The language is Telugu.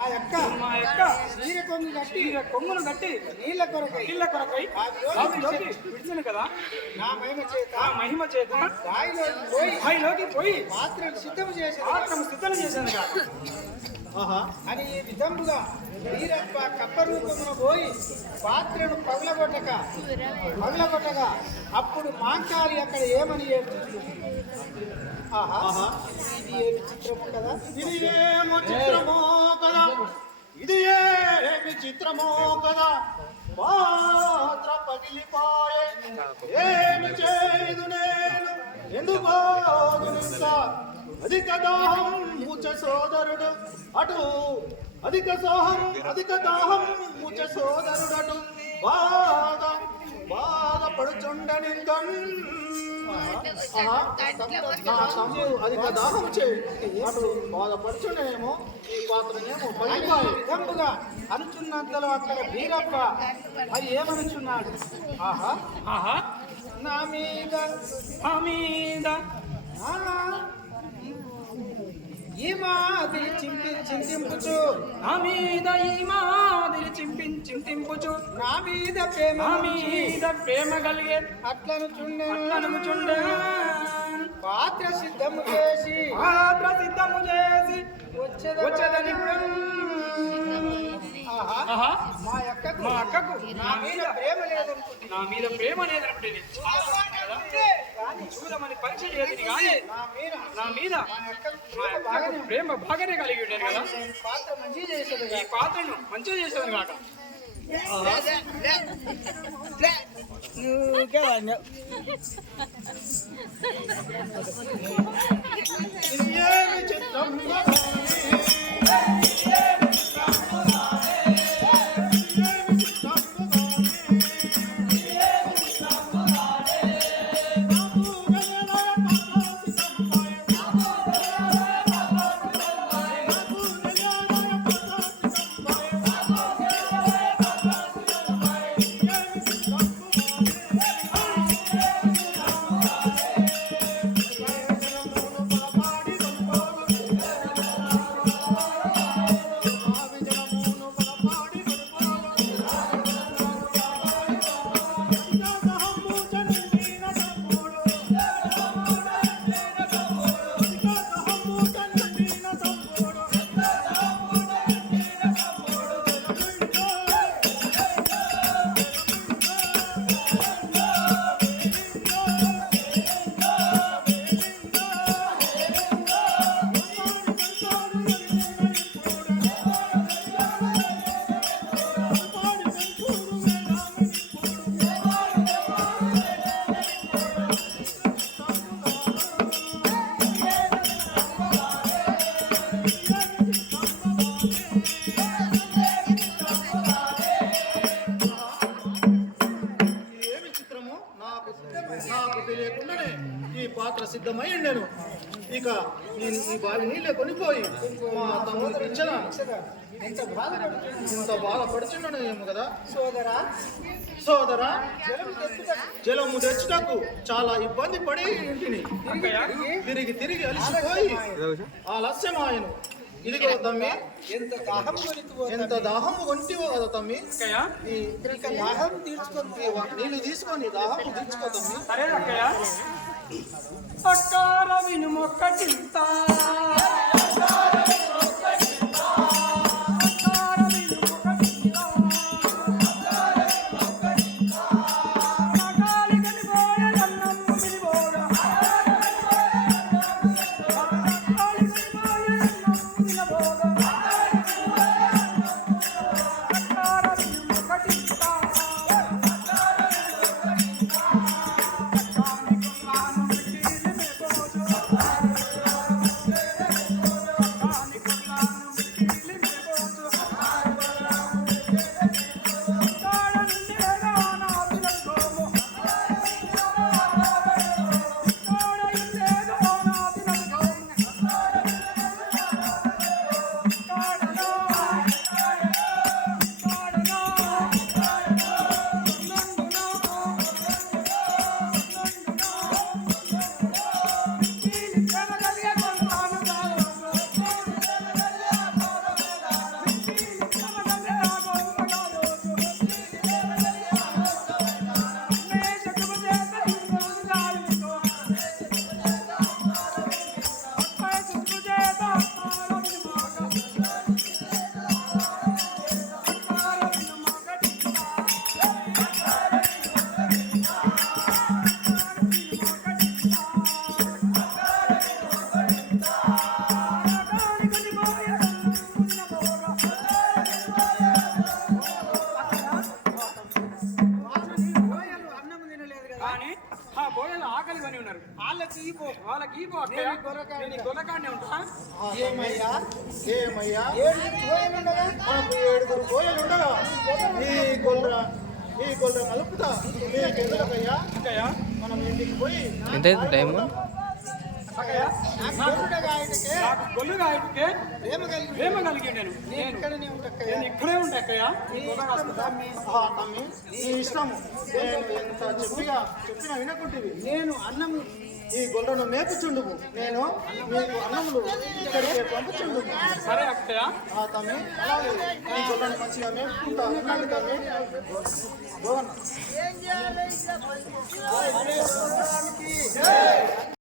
మా యొక్క కొంగును కట్టి నీళ్ళ కొరకై విడిచిన కదా నా మహిమ చేత బాయిలోకి పోయి పాత్రను సిద్ధం చేశాను అని ఈ విధముగా వీరప్ప కప్ప రూపమున పోయి పాత్రను పగలగొట్టగా అప్పుడు మాంకాలి అక్కడ ఏమని ఏడుస్తుంది. ఇది ఏమి చిత్రము కదా, ఇది ఏమో చిత్రమో కదా, ఇది ఏమి చిత్రమో కదా, పాత్ర పగిలిపాయే ఏమి చేయదు నేను ఎందుకో అధిక దాహం ముచ్చ సోదరుడు అటు అధిక దాహం ముచ్చ సోదరుడు అటు బాధపడుచుండని నా తమ్ముడు అధిక దాహం చేయి అటు బాధపడుచుండేమో ఈ పాత్రనేమో విధముగా అనుచున్నంతలో అక్కడ వీరప్ప మరి ఏమనుచున్నాడు. నా మీద ఈ మాదిరి చింతింపుచు నా మీద చింతింపుచు నా మీద ప్రేమ కలిగే అట్లను చుండే పాత్ర సిద్ధము చేసి వచ్చేదని మా అక్కకు నా మీద ప్రేమ లేదనుకుంటే చూడమని పరీక్ష చేయదు కానీ నా మీద ప్రేమ బాగానే కలిగి ఉంటాను కదా, ఈ పాత్రను మంచిగా చేసేది కాక తెలియకుండానే ఈ పాత్ర సిద్ధమై ఉండేను. ఇక నేను ఈ బావి నీళ్ళే కొనిపోయి మా తమ్ముడికి ఇచ్చదా ఎంత బాధపడుచున్నాను ఏమో కదా సోదరా జలము తెచ్చుటకు చాలా ఇబ్బంది పడి ఇంటిని తిరిగి అలసిపోయి ఆలస్యమాయను. ఇదిగో తమ్మి ఎంత దాహము కొంటివో కదా తమ్మి, దాహం తీర్చుకొని నీళ్ళు తీసుకొని దాహము తీర్చుకో తమ్మి. సరే అక్కయ్య అక్కార విను మొక్క చింతా గీపు అక్కయ్య నేను ఈ గొల్లకాడనే ఉంటా. ఏమయ్యా ఏమయ్యా 7 కోయలుండగా మాకు 7 కోయలుండగా ఈ గొల్ల మలుపుతా మీకు ఎందుకయ్యా అక్కయ్య మనం ఇంటికి పోయి ఎంత అవుతుంది టైము? అక్కయ్య గొర్రెగా ఆయనకే నాకు గొల్లుగా ఆయనకే ప్రేమ కలిగి నేను ఇక్కడనే ఉంటా నేను ఇక్కడే ఉంటా అక్కయ్య. ఈ గొల్ల కాసుకుంటా. తమ్మి నీ ఇష్టము నేను ఎంత చెప్పినా వినకుంటివి నేను అన్నం ఈ గొర్రెను మేపుచుండుము నేను మీకు అన్నములు ఇక్కడికి పంపుచుండుము సరే అక్కయ్య. తమ్మి అలాగే ఈ గొర్రెను మంచిగా మేపుకుంటా ఉన్నాను తమ్మి గోవన్న ఏం చేయాలి